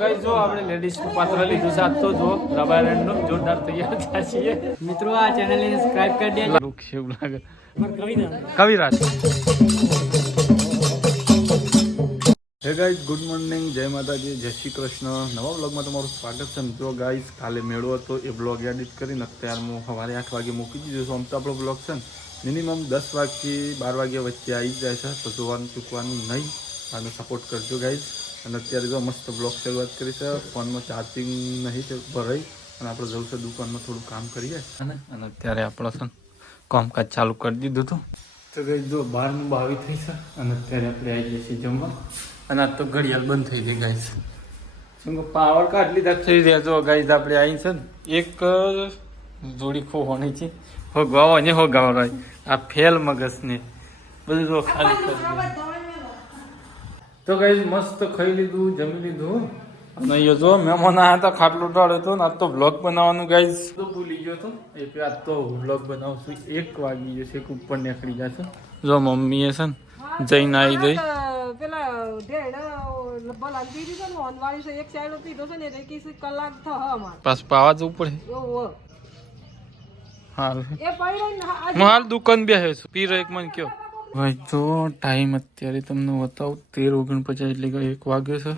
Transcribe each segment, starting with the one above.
Guys જો આપણે ladies પાત્ર લીધું છે આજ તો જો રબારેન્ડનું જોરદાર તૈયાર થયા છીએ. મિત્રો આ ચેનલને સબસ્ક્રાઇબ કરી દેજો. છે એવું લાગે. કવિરાજ. હે ગાઈઝ ગુડ મોર્નિંગ જય માતાજી જય શ્રી કૃષ્ણ. નવા બ્લોગમાં તમારું સ્વાગત છે. મિત્રો ગાઈઝ કાલે મેળો હતો એ બ્લોગ એડિટ કરીને અત્યારે હું સવારે આઠ વાગે મૂકી દીધું છું. આમ તો આપણો બ્લોગ છે ને મિનિમમ દસ વાગથી બાર વાગ્યા વચ્ચે આવી જાય છે. તો જોવાનું ચૂકવાનું નહીં. અને સપોર્ટ કરજો ગાઈઝ અને અત્યારે જો મસ્ત બ્લોગ શરૂઆત કરી છે. ફોનમાં ચાર્જિંગ નહીં છે ભરાઈ. અને આપણે જવું છે દુકાનમાં થોડું કામ કરીએ. અને અને અત્યારે આપણો છે ને કામકાજ ચાલુ કરી દીધું હતું. તો ગઈ જો બારનું બાવી થઈ છે અને અત્યારે આપણે આવી જઈએ છીએ જમવા. અને આ તો ઘડિયાળ બંધ થઈ ગઈ ગાઈસ શું પાવર કાઢ લીધા? થઈ રહ્યા જો ગાઈસ આપણે આવી છે ને એક જોડી ખો હોણી છે. હો ગાવો ને હો ગાવો આ ફેલ મગજને. બધું જો ખાલી કરી. તો ગાઈસ મસ્ત ખાઈ લીધું જમી લીધું. અને અહીંયા જો મહેમાન આયા હતા ખાટલો ટાળ્યો હતો ને આજ તો બ્લોગ બનાવવાનું ગાઈસ તો ભૂલી ગયો હતો એટલે આજ તો બ્લોગ બનાવશું. એક વાગી જશે એક ઉપર નીકળી જશે. જો મમ્મીએ છે ને જઈને આવી જઈ પેલા પાછ પાવા જવું પડે. હાલ. એ હાલ દુકાન બે પી એક મને કયો. ભાઈ તો ટાઈમ અત્યારે તમને બતાવું તેર ઓગણપચાસ એટલે કે એક વાગ્યો છે.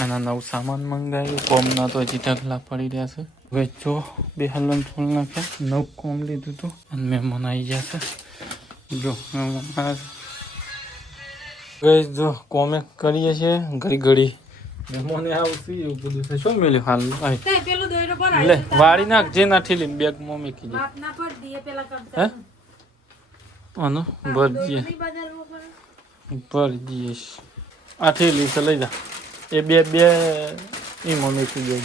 આના નવ સામાન મંગાવ્યું કોમના તો હજી ઢગલા પડી રહ્યા છે. હવે જો બે હલન ફૂલ નાખ્યા નવ કોમ લીધું હતું અને મહેમાન આવી ગયા છે. જો મહેમાન ગઈ જો કોમે કરીએ છીએ ઘડી ઘડી. મહેમાને આવશે એવું બધું છે શું મેલ્યું? હાલ લે વાળી નાખ જે નાઠી લે બેગ દીએ પેલા હે? આનો ભરજીએ ભરજીએ આ ઠેલી છે લઈ જા એ બે બે એમાં મૂકી દે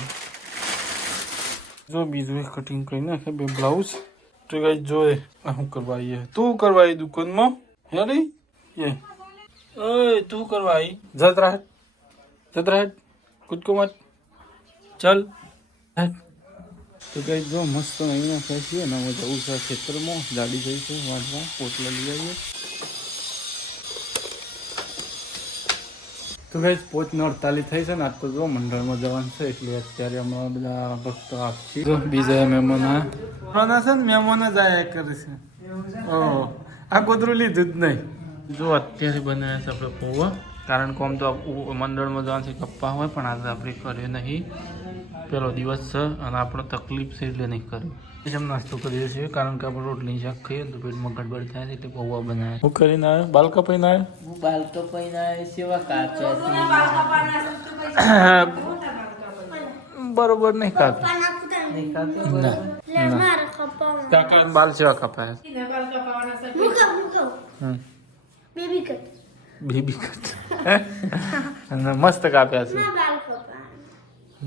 જો બીજું એક કટિંગ કરી નાખે બે બ્લાઉઝ તો કઈ જોએ શું કરવા આવીએ તું કરવા આવી દુકાનમાં હેરી એ ઓય તું કરવા આવી જત રાહત જત રાહત કૂદકો મત ચાલ હેટ. તો કઈ જો મસ્ત અહીંયા નાખ્યા છીએ ને અમે જવું છે ખેતરમાં. ગાડી જઈ છે વાંચવા. પોટલા લઈ આવીએ. તો ભાઈ પોચ અડતાલીસ થઈ છે ને આજ તો જો મંડળમાં જવાનું છે એટલે અત્યારે અમે બધા ભક્તો આપશે જો બીજા મહેમાન આ છે ને મહેમાન જ આયા કરે છે. ઓહો આ ગોદરું લીધું જ નહીં. જો અત્યારે બનાવ્યા છે આપણે પૌવા. કારણ કે આમ તો મંડળમાં જવાનું છે કપ્પા હોય પણ આજે આપણે કર્યું નહીં. પેલો દિવસ છે અને આપણે તકલીફ છે એટલે નહીં કર્યું. જેમ નાસ્તો કરીએ છીએ કારણ કે આપણે રોટલી શાક ખાઈએ તો પેટમાં ગડબડ થાય છે એટલે પૌવા બનાવે. હું કરીને આવ્યો બાલ કપાઈને આવ્યો હું બાલ તો આવ્યો સેવા કાચો બરોબર નહીં કાપી નહીં ખાતો ના કાકા બાલ સેવા કપાય બેબી કટ. Baby cut. અને મસ્ત કાપ્યા છે.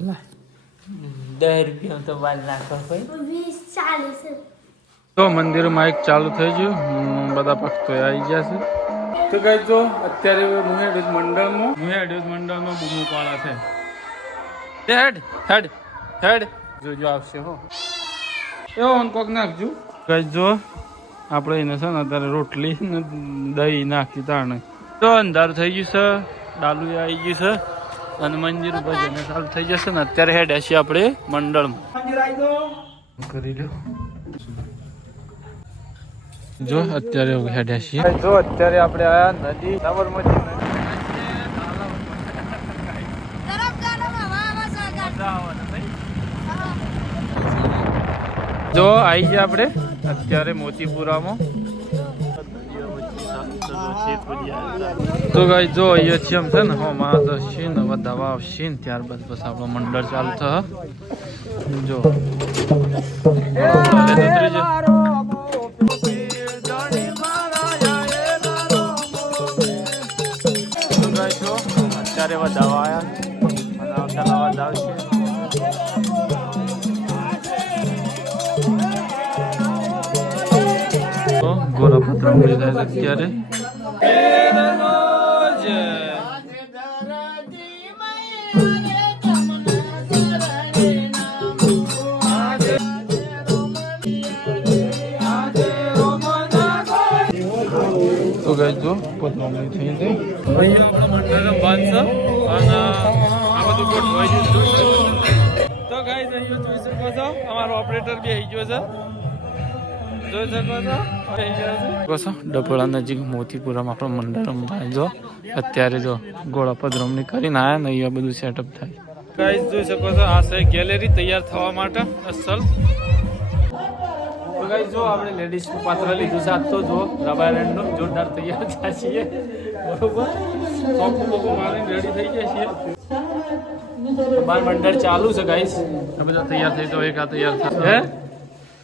લા. દસ રૂપિયા તો વીસ ચાલીસ તો મંદિરમાં એક ચાલુ થઈ ગયું. બધા ભક્તો આવી ગયા છે. તો કઈ જો અત્યારે હું મંડળમાં હું મંડળમાં બૂમો પાડા છે હેડ હેડ હેડ. જોજો આવશે હો. એવો ઓન કોક નાખજો. કઈ જો આપણે એને છે ને અત્યારે રોટલી ને દહીં નાખી તાણે તો અંધારું થઈ ગયું છે. ડાલુ આવી ગયું છે. અને નું ભજન ચાલુ થઈ જશે ને અત્યારે હેડ હશે આપણે મંડળમાં. કરી લો જો અત્યારે હેડ હશે જો અત્યારે આપણે આયા નદી સાબરમતી નદી જો આવી ગયા આપણે અત્યારે મોતીપુરામાં. તો ગાઈ જો અહીંયા છીએ એમ છે ને હો માં દશે ને હવે દવા આવશે ને ત્યારબાદ બસ આપણો મંડળ ચાલુ થશે જો એટલે ઉતરી જાઓ. તો ગાય જો અત્યારે એવા દવા આવ્યા અને આવતા નવા દાવ છે તો ગોરાપત્ર મળી જાય છે અત્યારે તો ગઈ જો પોતમામણી થઈ જાય અહીંયા અને બધું ગોઠવા તો ગાઈસ અહીંયા જોઈ શકો છો, અમારો ઓપરેટર બી આવી ગયો છે. જોઈ શકો છો? ડભોળા નજીક મોતીપુરામાં આપણો મંડળ ભાઈ જો અત્યારે જો ગોળા પધરમણી કરીને આયા ને અહીંયા બધું સેટઅપ થાય. ગાઈસ જોઈ શકો છો આ છે ગેલેરી તૈયાર થવા માટે અસલ. તો ગાઈસ જો આપણે લેડીઝનું પાત્ર લીધું છે તો જો રબાયણનું જોરદાર તૈયાર થયા છીએ બરોબર? સોંપું બોપું મારીને રેડી થઈ ગયા છીએ. બાર મંડળ ચાલુ છે ગાઈસ બધા તૈયાર થઈ તો એક આ તૈયાર થશે? હે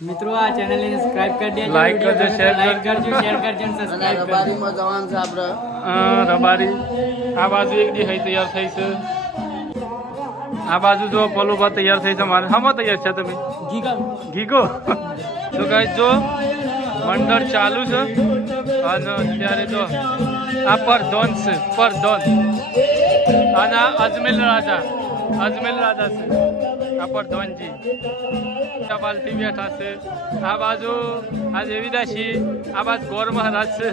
મિત્રો આ ચેનલ ને સબસ્ક્રાઇબ કરી દેજો લાઈક કરજો, શેર કરજો. શેર કરજો અને સબસ્ક્રાઇબ કરજો. અ, રબારી. આ બાજુ એક દી હઈ તૈયાર થઈ છે. આ બાજુ જો પલુભા તૈયાર થઈ છે મારે. હામાં તૈયાર છે તમે? ગીગો ગીગો તો ગાઈસ જો મંડળ ચાલુ છે અને અત્યારે જો આ પરધોન છે પરધોન. અને આ અજમેર રાજા અજમેર રાજા છે. આ ધોનજી આ બાલથી બેઠા છે આ બાજુ આ દેવીદાસી આ બાજુ ગોર મહારાજ છે.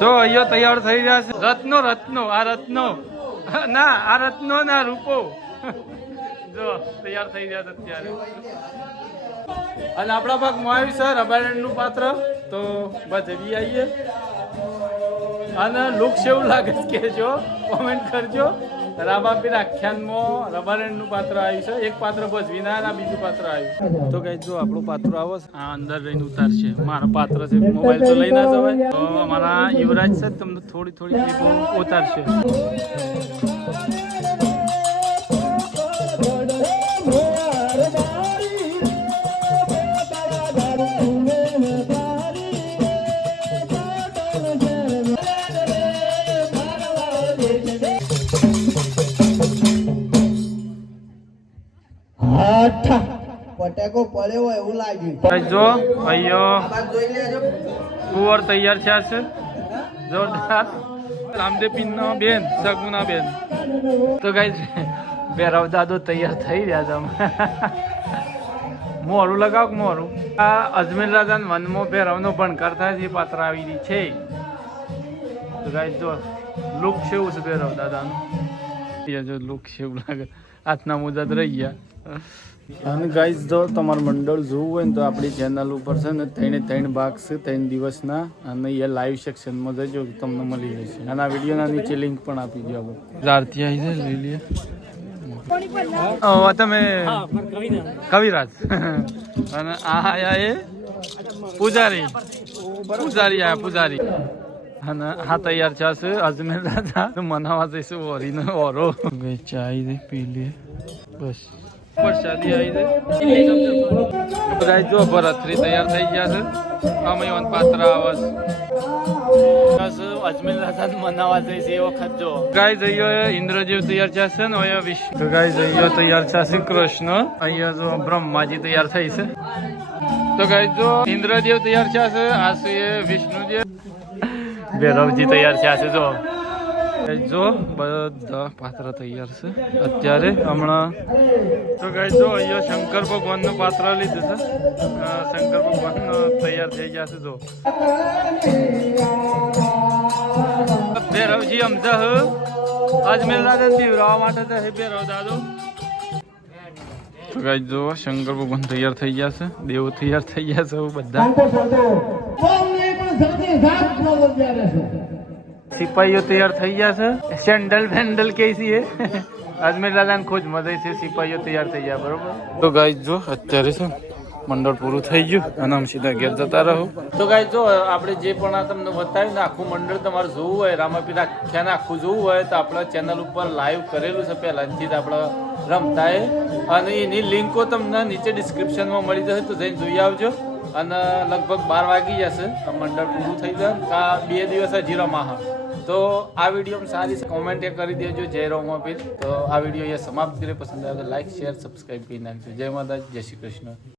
જો અહીંયા તૈયાર થઈ રહ્યા છે. રત્નો રત્નો, આ રત્નો. ના, આ રત્નો ના રૂપો. જો, તૈયાર થઈ રહ્યા અત્યારે. અને આપણા ભાગ આવ્યું છે રબાયણનું પાત્ર. તો બસ જવી આવીએ. અને લુક એવું લાગે છે કહેજો કોમેન્ટ કરજો. રામાપીર આખ્યાનમાં રબર એન્ડનું પાત્ર આવ્યું છે. એક પાત્ર ભજવી ના બીજું પાત્ર આવ્યું તો કઈ જો આપણું પાત્ર આવો આ અંદર રહીને ઉતારશે. મારા પાત્ર છે મોબાઈલ તો લઈ ના જવાય તો અમારા યુવરાજ છે તમને થોડી થોડી ક્લિપો ઉતારશે. હાઠા પટેકો પડ્યો હોય એવું લાગ્યું. જો ભાઈઓ કુંવર તૈયાર છે છે. જોરદાર. રામદેવ નો બેન સગુના બેન. તો કઈ ભેરવ દાદો તૈયાર થઈ રહ્યા છે અમે. મોરું લગાવ મોરું? આ અજમેર રાજા વનમાં ભેરવનો ભણકાર થાય છે પાત્ર આવી રહી છે. તો ગાઈ જો લુક કેવું છે ભેરવ દાદાનું. જો લુક કેવું લાગે. હાથના મુજબ રહી ગયા. અને ગાઈઝ જો તમારું મંડળ જોવું હોય ને તો આપણી ચેનલ ઉપર છે ને ત્રણે ત્રણ ભાગ છે ત્રણ દિવસના. અને એ લાઈવ સેક્શનમાં જજો તમને મળી જશે. અને આ વિડીયોના નીચે લિંક પણ આપી દો આપણે આરતી આવી જાય લઈ લઈએ. તમે કવિરાજ. અને આ આયા એ પૂજારી. પૂજારી આયા પૂજારી. અને હા તૈયાર છે છે અજમેર દાદા મનાવા જઈશું ઓરીનો ઓરો ગઈ ચાય દે પી લે બસ પ્રસાદી આવી છે બધા જો ભરતરી તૈયાર થઈ ગયા છે અમે વન પાત્ર આવે છે બસ અજમેર દાદા મનાવા જઈશે એ વખત જો ગાય જઈએ ઇન્દ્રજીવ તૈયાર છે છે ને અહીંયા વિષ્ણુ તો ગાય જઈએ તૈયાર છે શ્રી કૃષ્ણ અહીંયા જો બ્રહ્માજી તૈયાર થઈ છે તો ગાય જો ઇન્દ્રદેવ તૈયાર છે છે આ છે વિષ્ણુદેવ ભૈરવજી તૈયાર થયા છે, જો. જો, બધા પાત્ર તૈયાર છે. અત્યારે હમણાં તો ગાય જો અહીંયા શંકર ભગવાનનું પાત્ર લીધું છે. શંકર ભગવાન તૈયાર થઈ ગયા છે, જો. ભૈરવજી અમદાહ અજમેર દાદા પીવરાવા માટે તો હે ભેરવ દાદો. તો ગાય જો, શંકર ભગવાન તૈયાર થઈ ગયા છે. દેવ તૈયાર થઈ ગયા છે બધા સિપાહીઓ તૈયાર થઈ ગયા છે. સેન્ડલ બેન્ડલ કે છે અજમેર દાદાને ખુદ મજા છે સિપાહીઓ તૈયાર થઈ ગયા બરોબર? તો ગાય જો અત્યારે છે મંડળ પૂરું થઈ ગયું અને અમે સીધા ઘેર જતા રહો. તો ગાય જો આપણે જે પણ આ તમને બતાવ્યું ને આખું મંડળ તમારે જોવું હોય રામાપીર આખ્યાને આખું જોવું હોય તો આપણા ચેનલ ઉપર લાઈવ કરેલું છે પહેલાંથી જ આપણા રમતા એ અને એની લિંકો તમને નીચે ડિસ્ક્રિપ્શનમાં મળી જશે તો જઈને જોઈ આવજો. અને લગભગ બાર વાગી જશે. મંડળ પૂરું થઈ જાય. કા બે દિવસ હજી હા તો આ વીડિયો સારી કોમેન્ટ એ કરી દેજો. જય રોમાપીર તો આ વીડિયો અહીંયા સમાપ્ત કરીએ. પસંદ આવે તો લાઈક શેર સબસ્ક્રાઈબ કરી નાખજો. જય માતા જય શ્રી કૃષ્ણ.